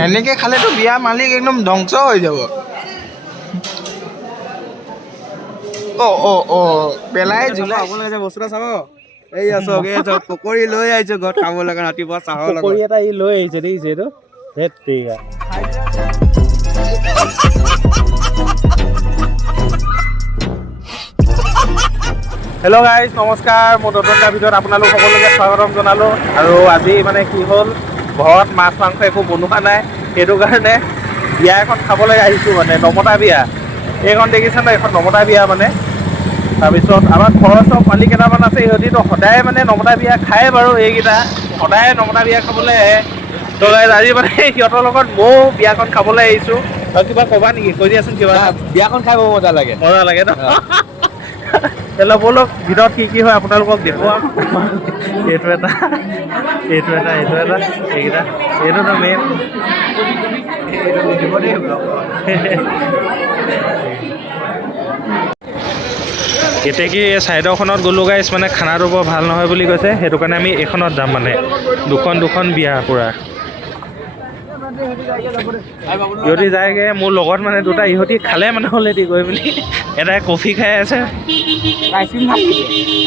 এনেকে খালেতো বিয়া মালিক একদম ধ্বংস হৈ যাব। পেলাই জুলাই খাব লাগে বস্তু এটা চাব। এই আছক এই চব পকৰি লৈ আহিছো ঘৰত খাব লাগে ৰাতিপুৱা চাহৰ লগত। পকৰি এটা ই লৈ আহিছে দেখিছে এইটো ধেত তেৰিকা। হেল্ল' গাইজ নমস্কাৰ, মোৰ নতুন এটা ভিডিঅ'ত আপোনালোক সকলোকে স্বাগতম জনালোঁ। আৰু আজি মানে কি হ'ল, ঘৰত মাছ মাংস একো বনোৱা নাই, সেইটো কাৰণে বিয়া এখন খাবলৈ আহিছোঁ। মানে নমতা বিয়া, এইখন দেখিছে ন, এইখন নমতা বিয়া মানে। তাৰপিছত আমাৰ ঘৰৰ চব পালি কেইটামান আছে, সিহঁতিতো সদায় মানে নমতা বিয়া খায় বাৰু, এইকেইটা সদায় নমতা বিয়া খাবলৈ আহে। তো আজি মানে সিহঁতৰ লগত ময়ো বিয়াখন খাবলৈ আহিছোঁ। আৰু কিবা ক'বা নেকি? কৈ দিয়াচোন কিবা। বিয়াখন খাই বৰ মজা লাগে। মজা লাগে ন? তেলে ব'লক ভিতৰত কি হয় আপোনালোকক দেখুৱাম। এইটো এটা এইকেইটা এইটোতো মেইন। কেতেকী এই ছাইডৰখনত গ'লোঁ গাইছ, মানে খানাটো বৰ ভাল নহয় বুলি কৈছে, সেইটো কাৰণে আমি এইখনত যাম। মানে দুখন বিয়া পূৰা ইহঁতি যায়গৈ। মোৰ লগত মানে দুটা ইহঁতি খালে মানে অলৰেডি গৈ পিনি এটাই কফি খাই আছে,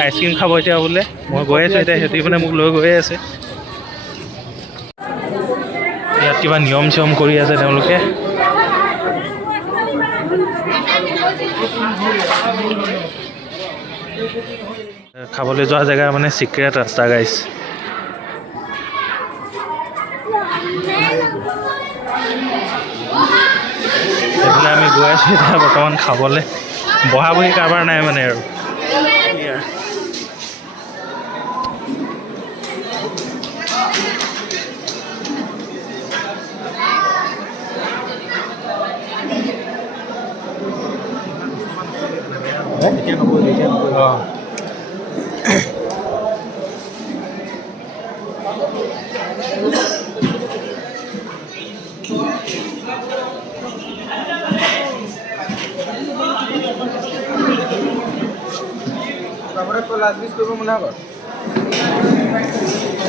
আইচক্ৰীম খাব এতিয়া বোলে। মই গৈ আছোঁ এতিয়া, সিহঁতি মানে মোক লৈ গৈয়ে আছে। ইয়াত কিবা নিয়ম চিয়ম কৰি আছে তেওঁলোকে। খাবলৈ যোৱা জেগা মানে চিক্ৰেট ৰাস্তা গাইছ। সেইফালে আমি গৈ আছোঁ এতিয়া বৰ্তমান খাবলৈ। বহা বহি কাৰোবাৰ নাই মানে আৰু।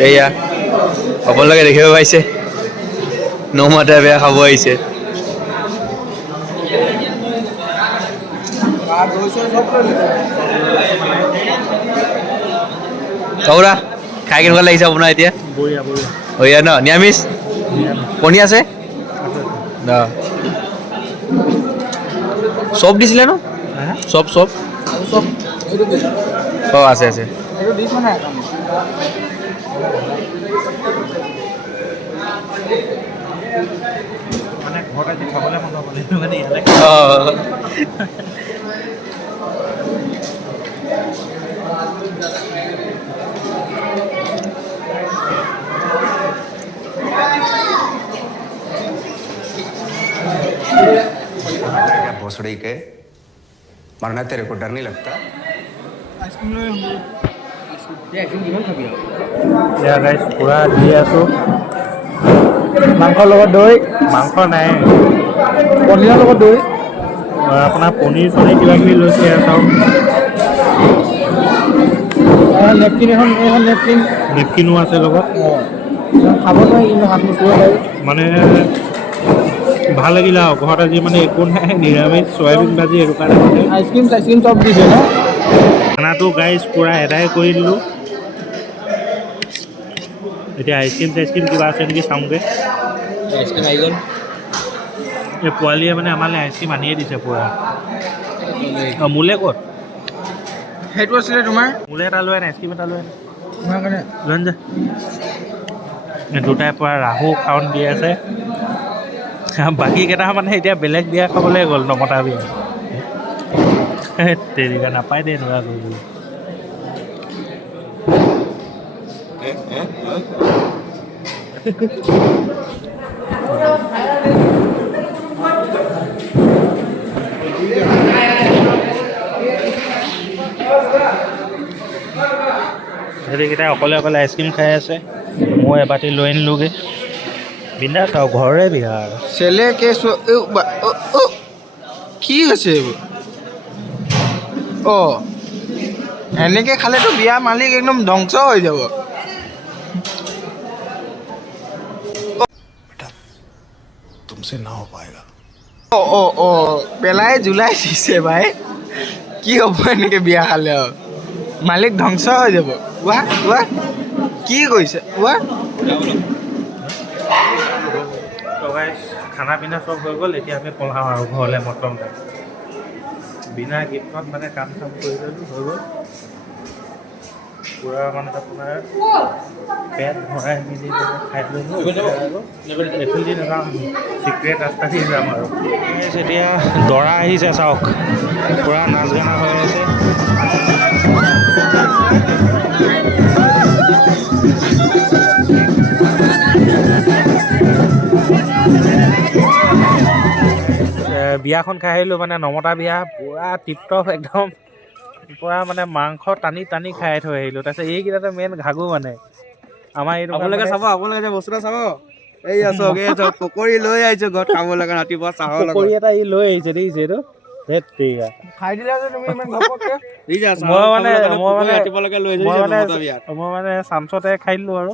এয়া সকলোকে দেখিব পাইছে, নমতা বিয়া খাব আহিছে। কৌৰা খাই কেনেকুৱা লাগিছে আপোনাৰ এতিয়া? বঢ়িয়া বঢ়িয়া ন? নিৰামিষ কণী আছে ন? চব দিছিলে ন? চব অঁ আছে। মানে ঘৰত আজি খাবলৈ মন নগ'লে মানে ইয়ালৈ क्या भोसड़ी के मरना तेरे को डर नहीं लगता? এয়া গাইছ পূৰা দি আছোঁ। মাংসৰ লগত দৈ, মাংস নাই, পনীৰৰ লগত দৈ, আপোনাৰ পনীৰ চনীৰ কিবা কিবি লৈছে আৰু চাওক। নেপকিন নেপকিনো আছে লগত। খাব নোৱাৰি কিন্তু হাত নুচুব পাৰি। মানে ভাল লাগিলে আৰু ঘৰত আজি মানে একো নাই, নিৰামিষ চয়াবিন ভাজি, সেইটো কাৰণে মানে আইচক্ৰীম চব দিছে ন? খানাটো গাইজ পূৰা এদায় কৰি দিলোঁ। এতিয়া আইচক্ৰীম কিবা আছে নেকি চাওঁগৈ। আইচক্ৰীম আহি গ'ল। এই পোৱালীয়ে মানে আমালৈ আইচক্ৰীম আনিয়ে দিছে পূৰা। অঁ মোলৈ ক'ত? সেইটো আছিলে তোমাৰ? মোলৈ এটা লৈ আনে, আইচক্ৰীম এটা লৈ আনে, তোমাৰ কাৰণে লৈ আন যা। দুটাই পৰা ৰাহু খাৱন দি আছে। বাকী কেইটা মানে এতিয়া বেলেগ বিয়া খাবলৈ গ'ল, নমতা বিয়া। তেৰিকা নাপায় দেই এনেকুৱা কৰিবলৈ। সিহঁতিকেইটাই অকলে আইচক্ৰীম খাই আছে, মই এবাটি লৈ আনিলোগৈ। বিন্দাছ আৰু ঘৰৰে বিয়া আৰু। চেলে কেছ কি হৈছে এইবোৰ? এনেকে খালেতো বিয়া মালিক একদম ধ্বংস হৈ যাব। পেলাই জুলাই দিছে ভাই কি হ'ব এনেকে বিয়া খালে আৰু মালিক ধ্বংস হৈ যাব ৱা ৱা কি কৈছে ৱা তো গাইছ খানা পিনা চব হৈ গ'ল এতিয়া আমি পলাওঁ আৰু ঘৰলৈ মটন বিনা গিফ্টত মানে কাম চাম কৰি ল'লোঁ হৈ গ'ল পূৰা মানে আপোনাৰ পেট ভৰাই মেলি খাই ল'লোঁ এইফালেদি নাযাওঁ চিক্ৰেট ৰাস্তা দি যাম আৰু এতিয়া দৰা আহিছে চাওক পূৰা নাচ গানা হৈ আছে বিয়াখন খাই আহিলোঁ মানে নমতা বিয়া পূৰা টিপটপ একদম পূৰা মানে মাংস টানি টানি খাই থৈ আহিলোঁ তাৰপিছত এইকেইটাতে মেইন ঘাগু মানে আমাৰ এইটো আপোনালোকে চাব আপোনালোকে যে বস্তুটা চাব এই চাওক পকৰি লৈ আহিছোঁ ঘৰত খাবলৈ কাৰণে ৰাতিপুৱা চাহৰ লগত পকৰি এটা ই লৈ আহিছে দেখিছে এইটো ধেত তেৰিকা খাই দিলা যে তুমি ইমান ঘপককে ৰাতিপুৱালৈকে লৈ মই মানে চামচতে খাই দিলোঁ আৰু